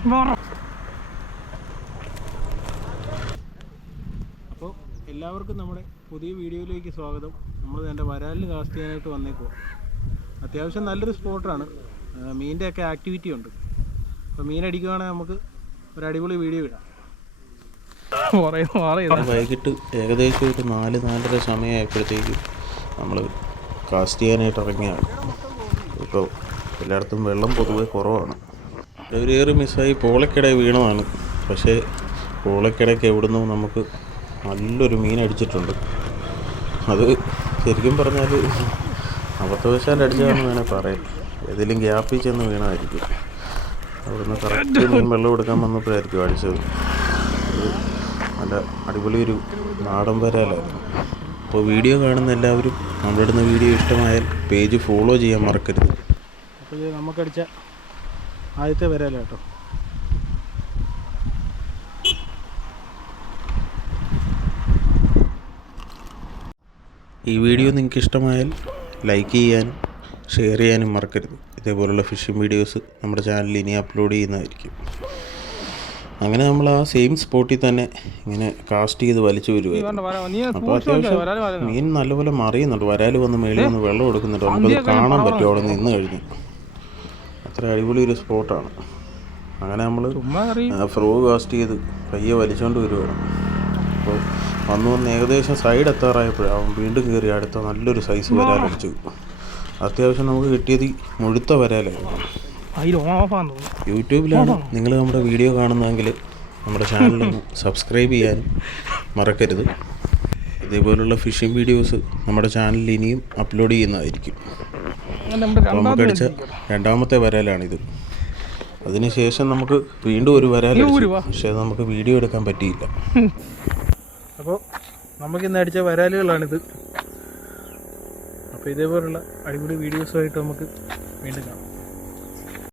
അപ്പോൾ എല്ലാവർക്കും നമ്മുടെ പുതിയ വീഡിയോയിലേക്ക് സ്വാഗതം. നമ്മൾ എൻ്റെ വരാലിന് കാസ്റ്റ് ചെയ്യാനായിട്ട് വന്നേക്കുവാ. അത്യാവശ്യം നല്ലൊരു സ്പോട്ടാണ്, മീനിൻ്റെ ഒക്കെ ആക്ടിവിറ്റി ഉണ്ട്. അപ്പോൾ മീൻ അടിക്കുവാണെങ്കിൽ നമുക്ക് ഒരു അടിപൊളി വീഡിയോ ഇടാം. വൈകിട്ട് ഏകദേശം ഒരു 4-4:30 സമയമായപ്പോഴത്തേക്കും നമ്മൾ കാസ്റ്റ് ചെയ്യാനായിട്ട് ഇറങ്ങിയാണ്. ഇപ്പോൾ എല്ലായിടത്തും വെള്ളം പൊതുവെ കുറവാണ്. ഒരേറെ മിസ്സായി പോളക്കിട വീണതാണ്. പക്ഷേ പോളക്കിടയ്ക്ക് എവിടുന്നോ നമുക്ക് നല്ലൊരു മീൻ അടിച്ചിട്ടുണ്ട്. അത് ശരിക്കും പറഞ്ഞാൽ അബദ്ധവശാൽ അടിച്ചതാണെന്ന് വേണേൽ പറയാം. ഏതെങ്കിലും ഗ്യാപ്പിൽ ചെന്ന് വീണായിരിക്കും. അവിടുന്ന് കറക്റ്റ് മീൻ വെള്ളം എടുക്കാൻ വന്നപ്പോഴായിരിക്കും അടിച്ചത്. നല്ല അടിപൊളി ഒരു നാടൻ വരാലായിരുന്നു. അപ്പോൾ വീഡിയോ കാണുന്ന എല്ലാവരും നമ്മുടെ അടുത്ത വീഡിയോ ഇഷ്ടമായാൽ പേജ് ഫോളോ ചെയ്യാൻ മറക്കരുത്. അപ്പോൾ ഇത് നമുക്കടിച്ച ആദ്യത്തെ വരാല കേട്ടോ. ഈ വീഡിയോ നിങ്ങൾക്ക് ഇഷ്ടമായാൽ ലൈക്ക് ചെയ്യാനും ഷെയർ ചെയ്യാനും മറക്കരുത്. ഇതേപോലുള്ള ഫിഷിംഗ് വീഡിയോസ് നമ്മുടെ ചാനലിൽ ഇനി അപ്ലോഡ് ചെയ്യുന്നതായിരിക്കും. അങ്ങനെ നമ്മൾ ആ സെയിം സ്പോട്ടിൽ തന്നെ ഇങ്ങനെ കാസ്റ്റ് ചെയ്ത് വലിച്ചു വരുമായിരുന്നു. അപ്പോൾ അത്യാവശ്യം മീൻ നല്ലപോലെ മറിയുന്നുണ്ട്. വരാൽ വന്ന് മേളിൽ വന്ന് വെള്ളം എടുക്കുന്നുണ്ട്. നമുക്കത് കാണാൻ പറ്റും അവിടെ നിന്ന് കഴിഞ്ഞ്. അത്ര അടിപൊളി ഒരു സ്പോട്ടാണ്. അങ്ങനെ നമ്മൾ ഫ്രോ കാസ്റ്റ് ചെയ്ത് പയ്യെ വലിച്ചുകൊണ്ട് വരുവാണ്. അപ്പോൾ വന്ന് ഏകദേശം സൈഡ് എത്താറായപ്പോഴാണ് വീണ്ടും കയറി അടുത്ത നല്ലൊരു സൈസ് വരാലടിച്ചു. അത്യാവശ്യം നമുക്ക് കിട്ടിയത് മുഴുത്ത വരാലായിരുന്നു. യൂട്യൂബിലാണ് നിങ്ങൾ നമ്മുടെ വീഡിയോ കാണുന്നതെങ്കിൽ നമ്മുടെ ചാനലൊന്ന് സബ്സ്ക്രൈബ് ചെയ്യാനും മറക്കരുത്. ഇതേപോലുള്ള ഫിഷിംഗ് വീഡിയോസ് നമ്മുടെ ചാനലിൽ ഇനിയും അപ്ലോഡ് ചെയ്യുന്നതായിരിക്കും. നമുക്കടിച്ച രണ്ടാമത്തെ വരാലാണിത്. അതിനുശേഷം നമുക്ക് വീണ്ടും ഒരു വരാൽ, പക്ഷേ അത് നമുക്ക് വീഡിയോ എടുക്കാൻ പറ്റിയില്ല. അപ്പോൾ നമുക്കിന്ന് അടിച്ച വരാലുകളാണിത്. അപ്പോൾ ഇതേപോലുള്ള അടിപൊളി വീഡിയോസുമായിട്ട് നമുക്ക് വീണ്ടും കാണാം.